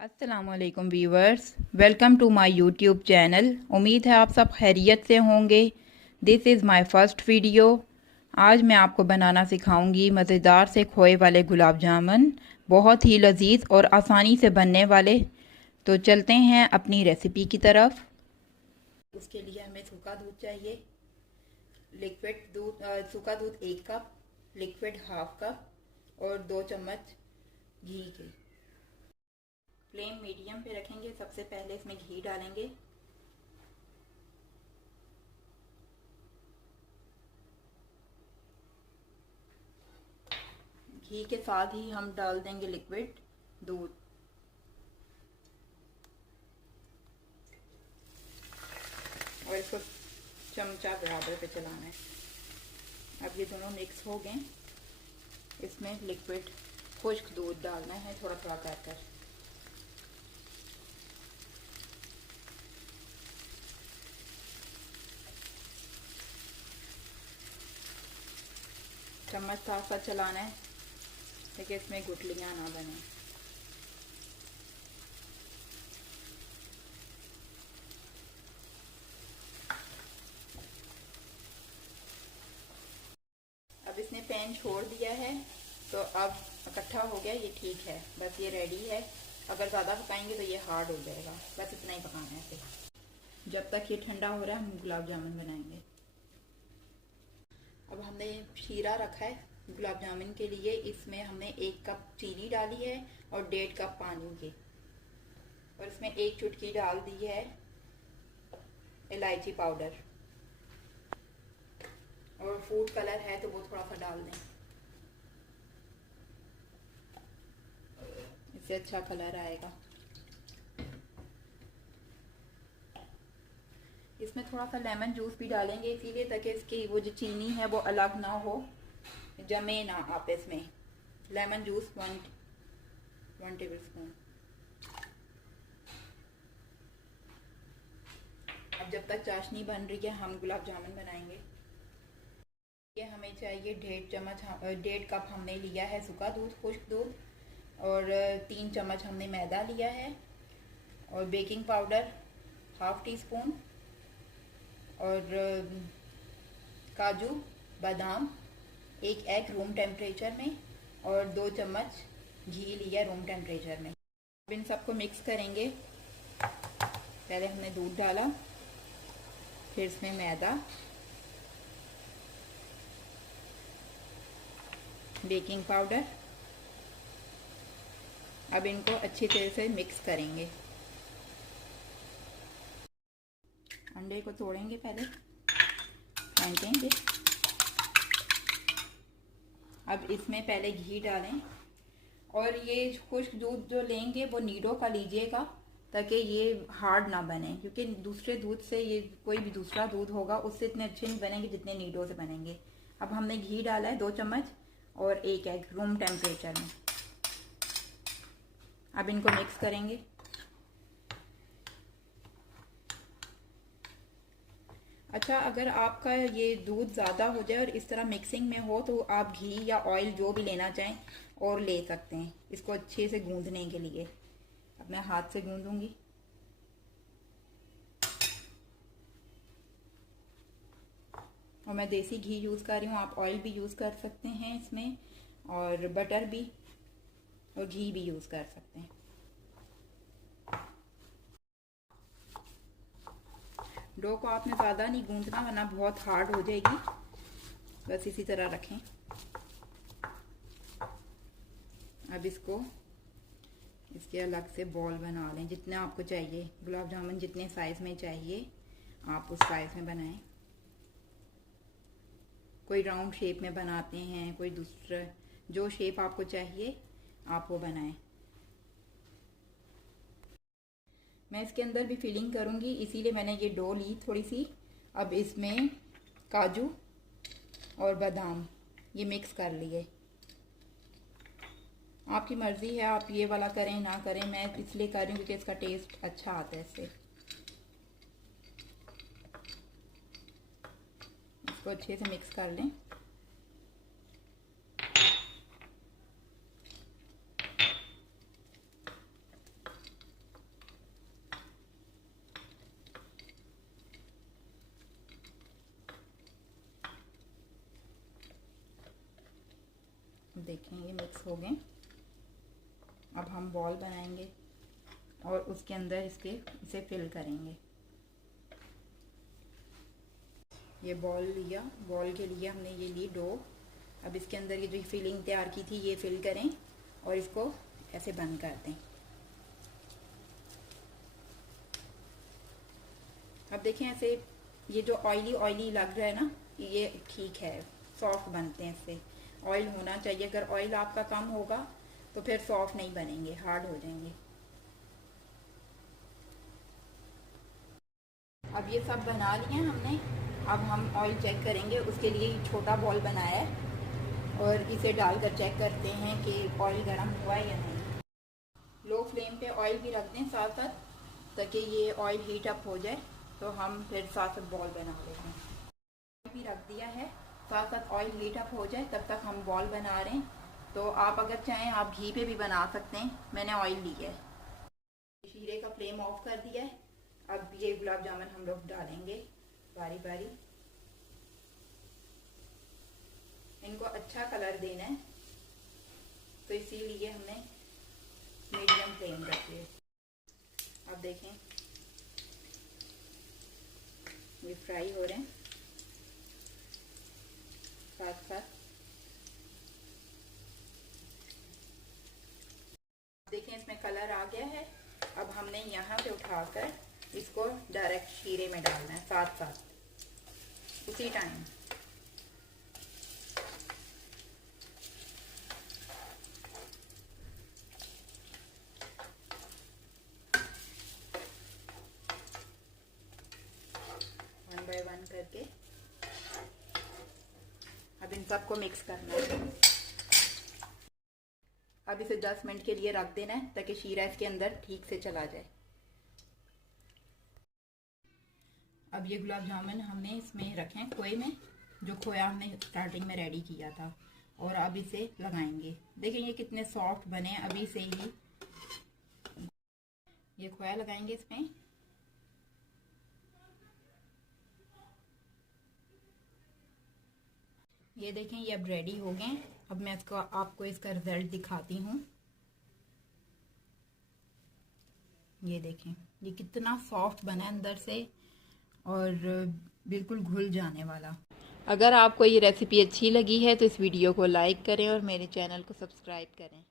अस्सलामुअलैकुम viewers, welcome to my YouTube channel. उम्मीद है आप सब खैरियत से होंगे। This is my first video. आज मैं आपको बनाना सिखाऊंगी मज़ेदार से खोए वाले गुलाब जामुन, बहुत ही लजीज और आसानी से बनने वाले। तो चलते हैं अपनी रेसिपी की तरफ। उसके लिए हमें सूखा दूध चाहिए। लिक्विड दूध, सूखा दूध 1 कप, लिक्विड हाफ कप और 2 चम्मच घी के। फ्लेम मीडियम पे रखेंगे। सबसे पहले इसमें घी डालेंगे। घी के साथ ही हम डाल देंगे लिक्विड दूध। और इसको चमचा बराबर पे चलाना है। अब ये दोनों मिक्स हो गए। इसमें लिक्विड खुश्क दूध डालना है, थोड़ा थोड़ा कर। चम्मच साथ साथ चलाना है ताकि इसमें गुठलियाँ ना बने। अब इसने पैन छोड़ दिया है तो अब इकट्ठा हो गया, ये ठीक है, बस ये रेडी है। अगर ज़्यादा पकाएंगे तो ये हार्ड हो जाएगा। बस इतना ही पकाना है इसे। जब तक ये ठंडा हो रहा है हम गुलाब जामुन बनाएंगे। अब हमने शीरा रखा है गुलाब जामुन के लिए। इसमें हमने 1 कप चीनी डाली है और 1.5 कप पानी के। और इसमें 1 चुटकी डाल दी है इलायची पाउडर। और फूड कलर है तो वो थोड़ा सा डाल दें, इससे अच्छा कलर आएगा। इसमें थोड़ा सा लेमन जूस भी डालेंगे इसीलिए ताकि इसकी वो जो चीनी है वो अलग ना हो, जमे ना आपस में। Lemon juice 1 table spoon. अब जब तक चाशनी बन रही है हम गुलाब जामुन बनाएंगे। ये हमें चाहिए 1.5 कप हमने लिया है सूखा दूध, खुश्क दूध। और 3 चम्मच हमने मैदा लिया है। और बेकिंग पाउडर ½ टी स्पून। और काजू बादाम 1 एग रूम टेम्परेचर में। और 2 चम्मच घी लिया रूम टेम्परेचर में। अब इन सबको मिक्स करेंगे। पहले हमने दूध डाला, फिर इसमें मैदा, बेकिंग पाउडर। अब इनको अच्छी तरह से मिक्स करेंगे। अंडे को तोड़ेंगे, पहले फेंटेंगे। अब इसमें पहले घी डालें। और ये खुश्क दूध जो लेंगे वो नीडो का लीजिएगा ताकि ये हार्ड ना बने, क्योंकि दूसरे दूध से, ये कोई भी दूसरा दूध होगा उससे इतने अच्छे नहीं बनेंगे जितने नीडो से बनेंगे। अब हमने घी डाला है 2 चम्मच और 1 एग रूम टेम्परेचर में। अब इनको मिक्स करेंगे। अच्छा, अगर आपका ये दूध ज़्यादा हो जाए और इस तरह मिक्सिंग में हो तो आप घी या ऑयल जो भी लेना चाहें और ले सकते हैं इसको अच्छे से गूंदने के लिए। अब मैं हाथ से गूंदूंगी। और मैं देसी घी यूज़ कर रही हूँ, आप ऑयल भी यूज़ कर सकते हैं इसमें, और बटर भी और घी भी यूज़ कर सकते हैं। डो को आपने ज़्यादा नहीं गूंदना वरना बहुत हार्ड हो जाएगी। बस इसी तरह रखें। अब इसके अलग से बॉल बना लें जितने आपको चाहिए। गुलाब जामुन जितने साइज़ में चाहिए आप उस साइज़ में बनाएं। कोई राउंड शेप में बनाते हैं, कोई दूसरा, जो शेप आपको चाहिए आप वो बनाएं। मैं इसके अंदर भी फिलिंग करूँगी इसीलिए मैंने ये डो ली थोड़ी सी। अब इसमें काजू और बादाम ये मिक्स कर लिए। आपकी मर्ज़ी है, आप ये वाला करें ना करें। मैं इसलिए कर रही हूँ क्योंकि इसका टेस्ट अच्छा आता है इससे। इसको अच्छे से मिक्स कर लें। देखें ये मिक्स हो गए। अब हम बॉल बनाएंगे और उसके अंदर इसे फिल करेंगे। ये बॉल लिया, बॉल के लिए हमने ये ली डो। अब इसके अंदर ये जो फिलिंग तैयार की थी ये फिल करें और इसको ऐसे बंद कर दें। अब देखें ऐसे ये जो ऑयली ऑयली लग रहा है ना, ये ठीक है, सॉफ्ट बनते हैं इससे। ऑयल होना चाहिए, अगर ऑयल आपका कम होगा तो फिर सॉफ्ट नहीं बनेंगे, हार्ड हो जाएंगे। अब ये सब बना लिए हमने। अब हम ऑयल चेक करेंगे, उसके लिए छोटा बॉल बनाया है और इसे डालकर चेक करते हैं कि ऑयल गर्म हुआ है या नहीं। लो फ्लेम पे ऑयल भी रख दें साथ साथ, ताकि ये ऑयल हीट अप हो जाए, तो हम फिर साथ साथ बॉल बना लेते हैं। भी रख दिया है, साथ साथ ऑयल हीट अप हो जाए तब तक हम बॉल बना रहे हैं। तो आप अगर चाहें आप घी पे भी बना सकते हैं, मैंने ऑयल लिया है। शीरे का फ्लेम ऑफ कर दिया है। अब ये गुलाब जामुन हम लोग डालेंगे बारी बारी। इनको अच्छा कलर देना है, तो इसीलिए हमने मीडियम फ्लेम रखी है। अब देखें ये फ्राई हो रहे हैं साथ साथ। देखें इसमें कलर आ गया है। अब हमने यहाँ पे उठाकर इसको डायरेक्ट शीरे में डालना है साथ साथ उसी टाइम। वन बाय वन करके अब इन सबको मिक्स करना है। अब इसे 10 मिनट के लिए रख देना है ताकि शीरा इसके अंदर ठीक से चला जाए। अब ये गुलाब जामुन हमने इसमें रखे खोए में, जो खोया हमने स्टार्टिंग में रेडी किया था, और अब इसे लगाएंगे। देखिए ये कितने सॉफ्ट बने अभी से ही। ये खोया लगाएंगे इसमें। ये देखें ये अब रेडी हो गए। अब मैं आपको इसका रिजल्ट दिखाती हूँ। ये देखें ये कितना सॉफ्ट बना है अंदर से और बिल्कुल घुल जाने वाला। अगर आपको ये रेसिपी अच्छी लगी है तो इस वीडियो को लाइक करें और मेरे चैनल को सब्सक्राइब करें।